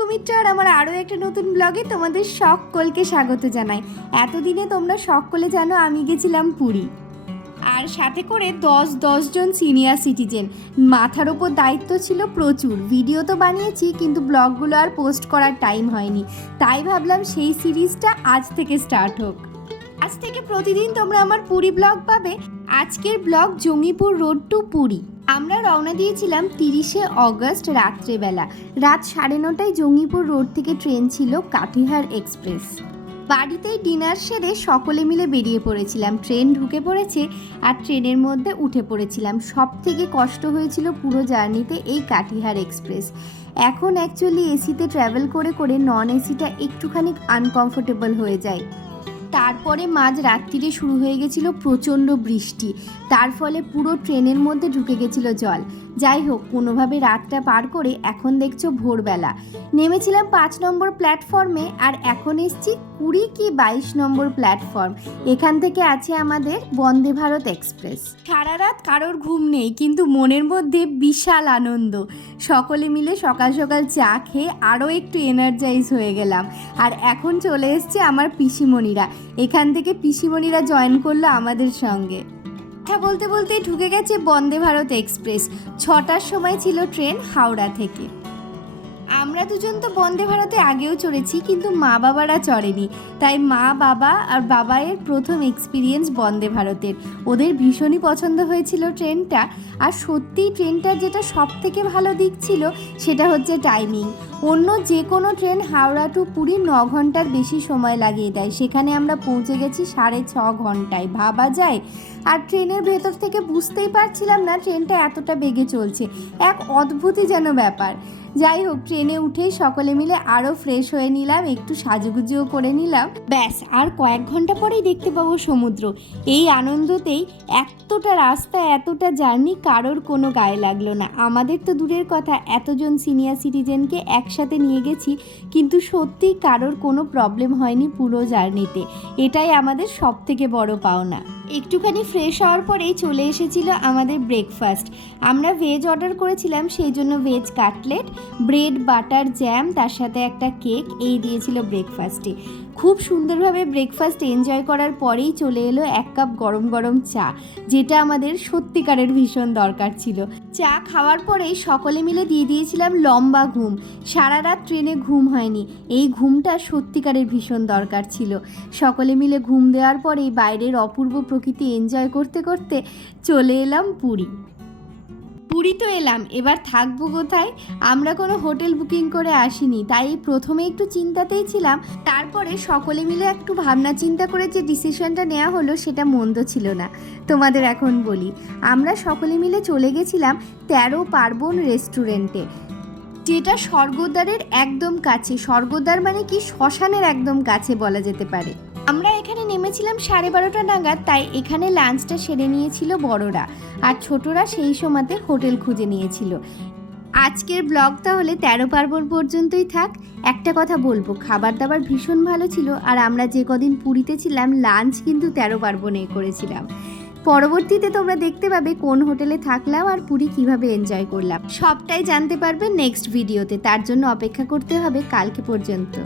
মিত্র আর আমার আরও একটা নতুন ব্লগে তোমাদের সকলকে স্বাগত জানাই। এতদিনে তোমরা সকলে জানো আমি গেছিলাম পুরী। আর সাথে করে দশ দশজন সিনিয়র সিটিজেন মাথার ওপর দায়িত্ব ছিল প্রচুর। ভিডিও তো বানিয়েছি, কিন্তু ব্লগগুলো আর পোস্ট করার টাইম হয়নি। তাই ভাবলাম সেই সিরিজটা আজ থেকে স্টার্ট হোক। আজ থেকে প্রতিদিন তোমরা আমার পুরী ব্লগ পাবে। আজকের vlog Jangipur road to Puri. আমরা রওনা দিয়েছিলাম তিরিশে অগস্ট রাত্রেবেলা। রাত সাড়ে নটায় জঙ্গিপুর রোড থেকে ট্রেন ছিল কাটিহার এক্সপ্রেস। বাড়িতেই ডিনার সেরে সকলে মিলে বেরিয়ে পড়েছিলাম। ট্রেন ঢুকে পড়েছে আর ট্রেনের মধ্যে উঠে পড়েছিলাম। সব থেকে কষ্ট হয়েছিল পুরো জার্নিতে এই কাটিহার এক্সপ্রেস। এখন অ্যাকচুয়ালি এসিতে ট্র্যাভেল করে করে নন এসিটা একটুখানি আনকমফোর্টেবল হয়ে যায়। তারপরে মাঝ রাত্রিরে শুরু হয়ে গেছিল প্রচণ্ড বৃষ্টি। তার ফলে পুরো ট্রেনের মধ্যে ঢুকে গেছিল জল। যাই হোক, কোনোভাবে রাতটা পার করে এখন দেখছ ভোরবেলা। নেমেছিলাম পাঁচ নম্বর প্ল্যাটফর্মে আর এখন এসছি কুড়ি কি বাইশ নম্বর প্ল্যাটফর্ম। এখান থেকে আছে আমাদের বন্দে ভারত এক্সপ্রেস। সারা রাত কারোর ঘুম নেই, কিন্তু মনের মধ্যে বিশাল আনন্দ। সকলে মিলে সকাল সকাল চা খেয়ে আরও একটু এনার্জাইজ হয়ে গেলাম। আর এখন চলে এসছে আমার পিসিমণিরা। এখান থেকে পিসিমণিরা জয়েন করল আমাদের সঙ্গে। কথা বলতে বলতেই ঢুকে গেছে বন্দে ভারত এক্সপ্রেস। ছটার সময় ছিল ট্রেন হাওড়া থেকে। আমরা দুজন তো বন্দে ভারতে আগেও চড়েছি, কিন্তু মা বাবারা চড়েনি। তাই মা, বাবা আর বাবায়ের প্রথম এক্সপিরিয়েন্স বন্দে ভারতের। ওদের ভীষণই পছন্দ হয়েছিল ট্রেনটা। আর সত্যিই ট্রেনটার যেটা সব থেকে ভালো দিক ছিল, সেটা হচ্ছে টাইমিং অন্য যে কোনো ট্রেন হাওড়া টু পুরী ন ঘণ্টার বেশি সময় লাগিয়ে দেয়। সেখানে আমরা পৌঁছে গেছি সাড়ে ছ ঘন্টায়। ভাবা যায়। আর ট্রেনের ভেতর থেকে বুঝতেই পারছিলাম না ট্রেনটা এতটা বেগে চলছে। এক অদ্ভুতই যেন ব্যাপার। যাই হোক, ট্রেনে উঠেই সকলে মিলে আরও ফ্রেশ হয়ে নিলাম, একটু সাজুগুজুও করে নিলাম। ব্যাস, আর কয়েক ঘণ্টা পরেই দেখতে পাবো সমুদ্র। এই আনন্দতেই এতটা রাস্তা, এতটা জার্নি কারোর কোনো গায়ে লাগল না। আমাদের তো দূরের কথা, এতজন সিনিয়র সিটিজেনকে একসাথে নিয়ে গেছি, কিন্তু সত্যিই কারোর কোনো প্রবলেম হয়নি পুরো জার্নিতে। এটাই আমাদের সব থেকে বড় পাওনা। একটুখানি ফ্রেশ হওয়ার পরেই চলে এসেছিল আমাদের ব্রেকফাস্ট আমরা ভেজ অর্ডার করেছিলাম, সেই জন্য veg cutlet bread butter jam তার সাথে একটা কেক এই দিয়েছিল ব্রেকফাস্টে খুব সুন্দরভাবে ব্রেকফাস্ট এনজয় করার পরেই চলে এলো এক কাপ গরম গরম চা, যেটা আমাদের সত্যিকারের ভীষণ দরকার ছিল। চা খাওয়ার পরেই সকলে মিলে দিয়ে দিয়েছিলাম লম্বা ঘুম। সারা রাত ট্রেনে ঘুম হয়নি। এই ঘুমটা সত্যিকারের ভীষণ দরকার ছিল। সকলে মিলে ঘুম দেওয়ার পরেই বাইরের অপূর্ব প্রকৃতি এনজয় করতে করতে চলে এলাম পুরী। পুরী তো এলাম, এবার থাকব কোথায়? আমরা কোনো হোটেল বুকিং করে আসিনি, তাই প্রথমে একটু চিন্তাতেই ছিলাম, তারপরে সকলে মিলে একটু ভাবনা চিন্তা করে যে ডিসিশনটা নেওয়া হলো সেটা মন্দ ছিল না। তোমাদের এখন বলি, আমরা সকলে মিলে চলে গেছিলাম তেরো পার্বণ রেস্টুরেন্টে যেটা স্বর্গদ্বারের একদম কাছে। স্বর্গদ্বার মানে কি? শ্মশানের একদম কাছে বলা যেতে পারে। আমরা এখানে নেমেছিলাম সাড়ে বারোটা নাগাদ, তাই এখানে লাঞ্চটা সেরে নিয়েছিল বড়রা। আর ছোটরা সেই সময়তে হোটেল খুঁজে নিয়েছিল। আজকের ব্লগ তাহলে তেরো পার্বণ পর্যন্তই থাক। একটা কথা বলব, খাবার দাবার ভীষণ ভালো ছিল, আর আমরা যে কদিন পুরীতে ছিলাম লাঞ্চ কিন্তু তেরো পার্বণে করেছিলাম। পরবর্তীতে তোমরা দেখতে পাবে কোন হোটেলে থাকলাম আর পুরী কীভাবে এনজয় করলাম। সবটাই জানতে পারবে নেক্সট ভিডিওতে তার জন্য অপেক্ষা করতে হবে কালকে পর্যন্ত।